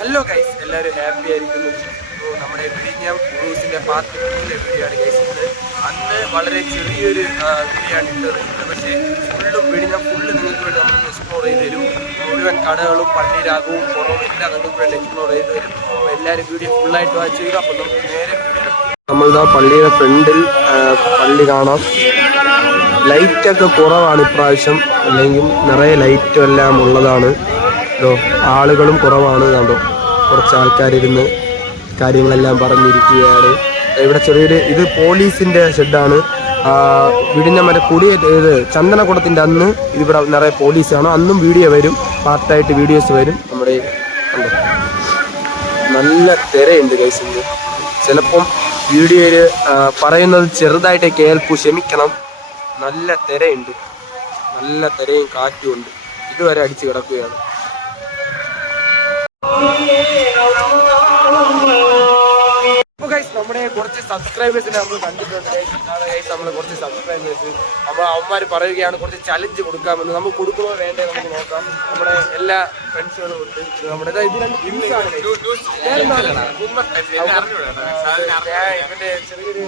Hello guys, എല്ലാവരും happy ആയിരിക്കുന്നു. നമ്മുടെ വിഴിഞ്ഞം ക്രൂസിൻ്റെ പാർട്ട് 2 വീഡിയോ ആണ് ഗൈസ്. അന്ന് വളരെ ചെറിയൊരു വീഡിയോ ആണ് ഇട്ടത്. പക്ഷേ വിഴിഞ്ഞം ഫുള്ള് നിങ്ങൾക്ക് വേണ്ടി നമുക്ക് എക്സ്പ്ലോർ ചെയ്ത് തരും. മുഴുവൻ കടകളും പള്ളിരാഗവും കുറവും എല്ലാം നിങ്ങൾക്ക് വേണ്ടി എക്സ്പ്ലോർ ചെയ്ത് തരും. അപ്പോൾ എല്ലാവരും വീഡിയോ ഫുള്ളായിട്ട് വാച്ച് ചെയ്യുക. അപ്പോൾ നമുക്ക് നേരെ നമ്മളിതാ പള്ളിയുടെ ഫ്രണ്ടിൽ പള്ളി കാണാം. ലൈറ്റൊക്കെ കുറവാണ് ഇപ്രാവശ്യം, അല്ലെങ്കിൽ നിറയെ ലൈറ്റും എല്ലാം ഉള്ളതാണ്. ആളുകളും കുറവാണ്. കണ്ടോ, കുറച്ച് ആൾക്കാരിരുന്ന് കാര്യങ്ങളെല്ലാം പറഞ്ഞിരിക്കുകയാണ്. ഇവിടെ ചെറിയൊരു ഇത് പോലീസിന്റെ ഷെഡാണ്. വിഴിഞ്ഞം മറ്റേ ഇത് ചന്ദനക്കുടത്തിന്റെ അന്ന് ഇവിടെ നിറയെ പോലീസാണ്. അന്നും വീഡിയോ വരും, പാർട്ടായിട്ട് വീഡിയോസ് വരും. നമ്മുടെ കണ്ടോ നല്ല തിരയുണ്ട് ഗൈസ്. ഇന്ന് ചിലപ്പം വീഡിയോയിൽ പറയുന്നത് ചെറുതായിട്ട് കേൾപ്പു, ക്ഷമിക്കണം. നല്ല തിരയുണ്ട്, നല്ല തിരയും കാറ്റും ഉണ്ട്. ഇതുവരെ അടിച്ച് കിടക്കുകയാണ്. നമ്മുടെ കുറച്ച് സബ്സ്ക്രൈബേഴ്സിനെ നമ്മൾ കണ്ടിട്ടുണ്ട്. നമ്മൾ കുറച്ച് സബ്സ്ക്രൈബേഴ്സ് അവന്മാർ പറയുകയാണ് കുറച്ച് ചലഞ്ച് കൊടുക്കാമെന്ന്. നമുക്ക് കൊടുക്കുമോ വേണ്ടേ നമുക്ക് നോക്കാം. നമ്മുടെ എല്ലാ ഫ്രണ്ട്സുകളും ഉണ്ട്. നമ്മുടെ ഇവന്റെ ചെറിയൊരു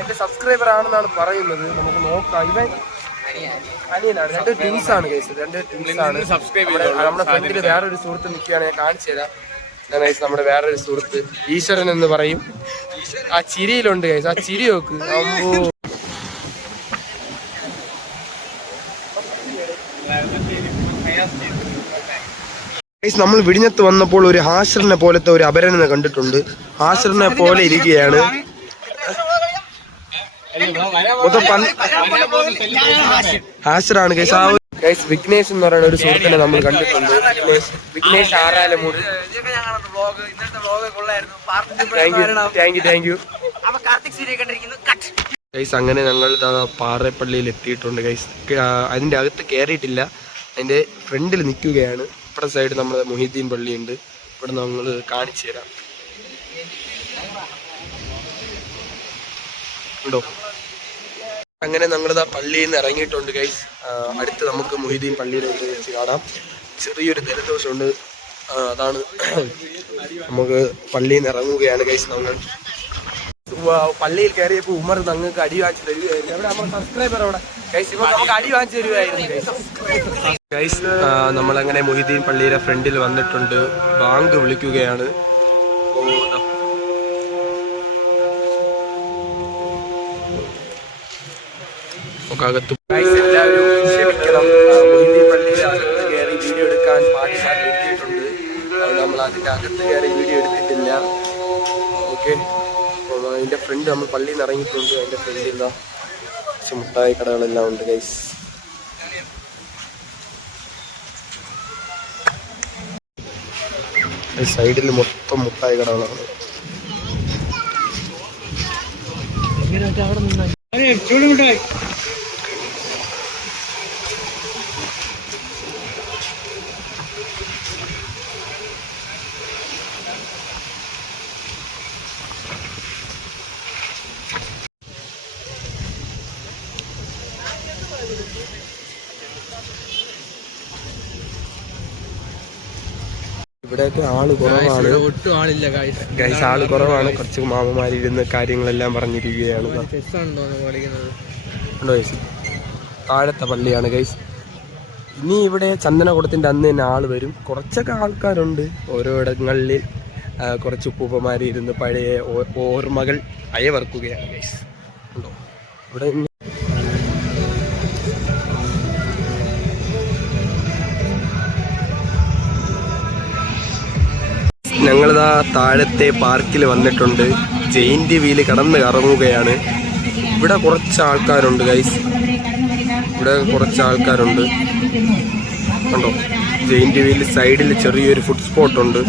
എന്റെ സബ്സ്ക്രൈബർ ആണെന്നാണ് പറയുന്നത്. നമുക്ക് നോക്കാം. ഇവൻ അനിയനാണ്. രണ്ട് ട്വിൻസാണ് കേസ്, രണ്ട് ട്വിൻസാണ്. നമ്മുടെ ഫ്രണ്ടിൽ വേറൊരു സുഹൃത്ത് നിൽക്കുകയാണ്, ഞാൻ കാണിച്ചു തരാം. നമ്മുടെ വേറൊരു സുഹൃത്ത് ഈശ്വരൻ എന്ന് പറയും. ആ ചിരിയിലുണ്ട് കേസ്, ആ ചിരി നോക്ക്. നമ്മൾ വിഴിഞ്ഞത്ത് വന്നപ്പോൾ ഒരു ഹാഷറിനെ പോലത്തെ ഒരു അപരനെ കണ്ടിട്ടുണ്ട്. ഹാഷറിനെ പോലെ ഇരിക്കുകയാണ്. ഹാഷറാണ് കേസ്. ആ ഗൈസ് വിഘ്നേഷ് എന്ന് പറയുന്ന ഒരു സുഹൃത്തിനെ നമ്മൾ കണ്ടിട്ടുണ്ട്. Vignesh Aralumoodu. Thank you. Guys അങ്ങനെ ഞങ്ങൾ പാറേപ്പള്ളിയിൽ എത്തിയിട്ടുണ്ട് ഗൈസ്. അതിൻ്റെ അകത്ത് കയറിയിട്ടില്ല, അതിൻ്റെ ഫ്രണ്ടിൽ നിൽക്കുകയാണ്. ഇപ്പുറത്തെ സൈഡ് നമ്മുടെ മൊഹീദ്ദീൻ പള്ളിയുണ്ട്. ഇവിടെ നമ്മൾ കാണിച്ചു തരാം. ഉണ്ടോ? അങ്ങനെ ഞങ്ങളിതാ പള്ളിയിൽ നിന്ന് ഇറങ്ങിയിട്ടുണ്ട് ഗൈസ്. അടുത്ത് നമുക്ക് മൊഹീദ്ദീൻ പള്ളിയിലേക്ക് വെച്ച് കാണാം. ചെറിയൊരു ജലദോഷമുണ്ട്, അതാണ്. നമുക്ക് പള്ളിയിൽ നിന്ന് ഇറങ്ങുകയാണ് ഗൈസ്. നമ്മൾ പള്ളിയിൽ കയറിയപ്പോൾ ഉമർ ഞങ്ങൾക്ക് അടി വാങ്ങിച്ചു തരുകയായിരുന്നു. എവിടെ നമ്മുടെ സബ്സ്ക്രൈബർ അവിടെ ഗൈസ്, ഇപ്പൊ നമുക്ക് അടി വാങ്ങിച്ചു തരുകയായിരുന്നു ഗൈസ്. നമ്മളങ്ങനെ മൊഹീദ്ദീൻ പള്ളിയുടെ ഫ്രണ്ടിൽ വന്നിട്ടുണ്ട്. ബാങ്ക് വിളിക്കുകയാണ്. എല്ലാവരും ക്ഷമിക്കണം. മൊഹീദ്ദീൻ പള്ളിയിൽ അകത്ത് കയറി വീഡിയോ എടുക്കാൻ പാടില്ലാതെ എത്തിയിട്ടുണ്ട്. നമ്മൾ അതിൻ്റെ അകത്ത് കയറി വീഡിയോ എടുത്തിട്ടില്ല. ഓക്കെ, അതിൻ്റെ ഫ്രണ്ട് നമ്മൾ പള്ളിയിൽ നിന്ന് ഇറങ്ങിയിട്ടുണ്ട്. അതിൻ്റെ ഫ്രണ്ടിൽ എന്താ മുട്ടായി കടകളെല്ലാം ഉണ്ട് ഗൈസ്. സൈഡിൽ മൊത്തം മുട്ടായി കടകളാണ്. ഇവിടെയൊക്കെ ആള് കുറവാണ്, ഒട്ടും ആളില്ല ഗൈസ്. ആള് കുറവാണ്. കുറച്ച് മാമന്മാരിരുന്ന് കാര്യങ്ങളെല്ലാം പറഞ്ഞിരിക്കുകയാണ്. ഗൈസ് താഴത്തെ പള്ളിയാണ് ഗൈസ്. ഇനി ഇവിടെ ചന്ദനക്കുടത്തിൻ്റെ അന്ന് തന്നെ ആള് വരും. കുറച്ചൊക്കെ ആൾക്കാരുണ്ട് ഓരോ ഇടങ്ങളിൽ. കുറച്ച് ഉപ്പൂപ്പന്മാരിരുന്ന് പഴയ ഓർമ്മകൾ അയവർക്കുകയാണ് ഗൈസ്. ഉണ്ടോ ഇവിടെ ഞങ്ങളിതാ താഴത്തെ പാർക്കിൽ വന്നിട്ടുണ്ട്. ജെയിൻ്റ് വീല് കടന്ന് കറങ്ങുകയാണ്. ഇവിടെ കുറച്ച് ആൾക്കാരുണ്ട് ഗൈസ്, ഇവിടെ കുറച്ച് ആൾക്കാരുണ്ട്. കണ്ടോ, ജെയിൻ്റ് വീല് സൈഡിൽ ചെറിയൊരു ഫുഡ് സ്പോട്ടുണ്ട്.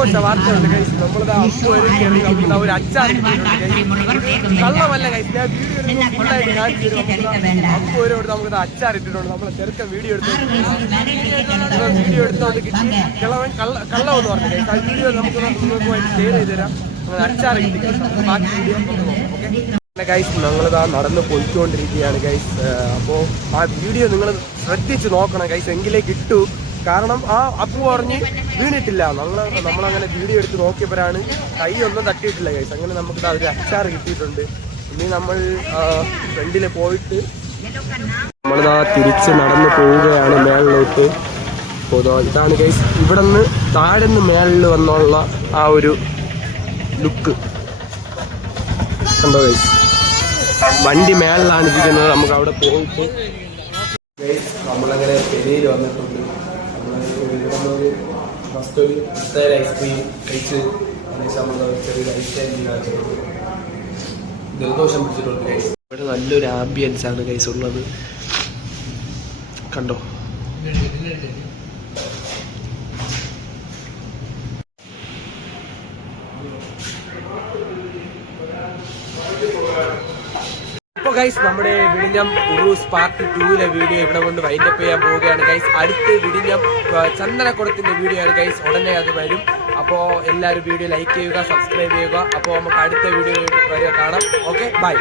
സന്തോഷ വാർത്തയുണ്ട് ഗൈസ്. നമ്മളിതാ നമ്മളിതാ ഒരു അച്ചാർ കള്ളമല്ല ഗൈസ്. ഞാൻ വീഡിയോ ഫുള്ളായിട്ട് കാണിച്ചു തരും. അപ്പോരോട് നമുക്ക് അച്ചാർ ഇട്ടിട്ടുണ്ട്. നമ്മളെ ചെറുക്കൻ വീഡിയോ എടുത്തോണ്ട് കിട്ടി. കിളവൻ കള്ളമെന്ന് പറഞ്ഞു ഗൈസ്. ആ വീഡിയോ നമുക്ക് ഷെയർ ചെയ്ത് തരാം. അച്ചാർ കിട്ടി ബാക്കി വീഡിയോ ഓക്കെ ഗൈസ്. ഞങ്ങളിതാ നടന്ന് പോയിക്കൊണ്ടിരിക്കുകയാണ് ഗൈസ്. അപ്പോൾ ആ വീഡിയോ നിങ്ങൾ ശ്രദ്ധിച്ച് നോക്കണം ഗൈസ്, എങ്കിലേ കിട്ടൂ. കാരണം ആ അപ്പു പറഞ്ഞ് വീണിട്ടില്ല. നമ്മളങ്ങനെ വീഡിയോ എടുത്ത് നോക്കിയപ്പോഴാണ് കൈ ഒന്നും തട്ടിയിട്ടില്ല ഗൈസ്. അങ്ങനെ നമുക്ക് ഒരു അച്ചാർ കിട്ടിയിട്ടുണ്ട്. ഇനി നമ്മൾ ഫ്രണ്ടിൽ പോയിട്ട് നമ്മളിതാ തിരിച്ച് നടന്ന് പോവുകയാണ് മേളിലോട്ട്. അപ്പോൾ ഇതാണ് ഗൈസ് ഇവിടെ നിന്ന് താഴെ നിന്ന് മേളിൽ വന്നുള്ള ആ ഒരു ലുക്ക് കണ്ടോ ഗൈസ്. വണ്ടി മേളിലാണ് ഇരിക്കുന്നത്. നമുക്ക് അവിടെ പോയിട്ട് ഗൈസ് നമ്മളങ്ങനെ പെരിയിൽ വന്നിട്ടുണ്ട്. ഫസ്റ്റ് ഒരു ഐസ്ക്രീം കഴിച്ച് നമ്മൾ ചെറിയൊരു ഐസ്ക്രീം കാണിച്ചിട്ടുണ്ട്. ജലദോഷം പിടിച്ചിട്ടുണ്ട് ഗൈസ്. ഇവിടെ നല്ലൊരു ആംബിയൻസ് ആണ് ഗൈസ് ഉള്ളത് കണ്ടോ. അപ്പോൾ ഗൈസ് നമ്മുടെ വിഴിഞ്ഞം ഉറൂസ് പാർട്ട് 2 വീഡിയോ ഇവിടെ കൊണ്ട് വൈൻഡപ്പ് ചെയ്യാൻ പോവുകയാണ് ഗൈസ്. അടുത്ത് വിഴിഞ്ഞം ചന്ദനക്കുടത്തിന്റെ വീഡിയോ ആണ് ഗൈസ്. ഉടനെ അത് വരും. അപ്പോൾ എല്ലാവരും വീഡിയോ ലൈക്ക് ചെയ്യുക, സബ്സ്ക്രൈബ് ചെയ്യുക. അപ്പോൾ നമുക്ക് അടുത്ത വീഡിയോ വരെ കാണാം. Okay bye.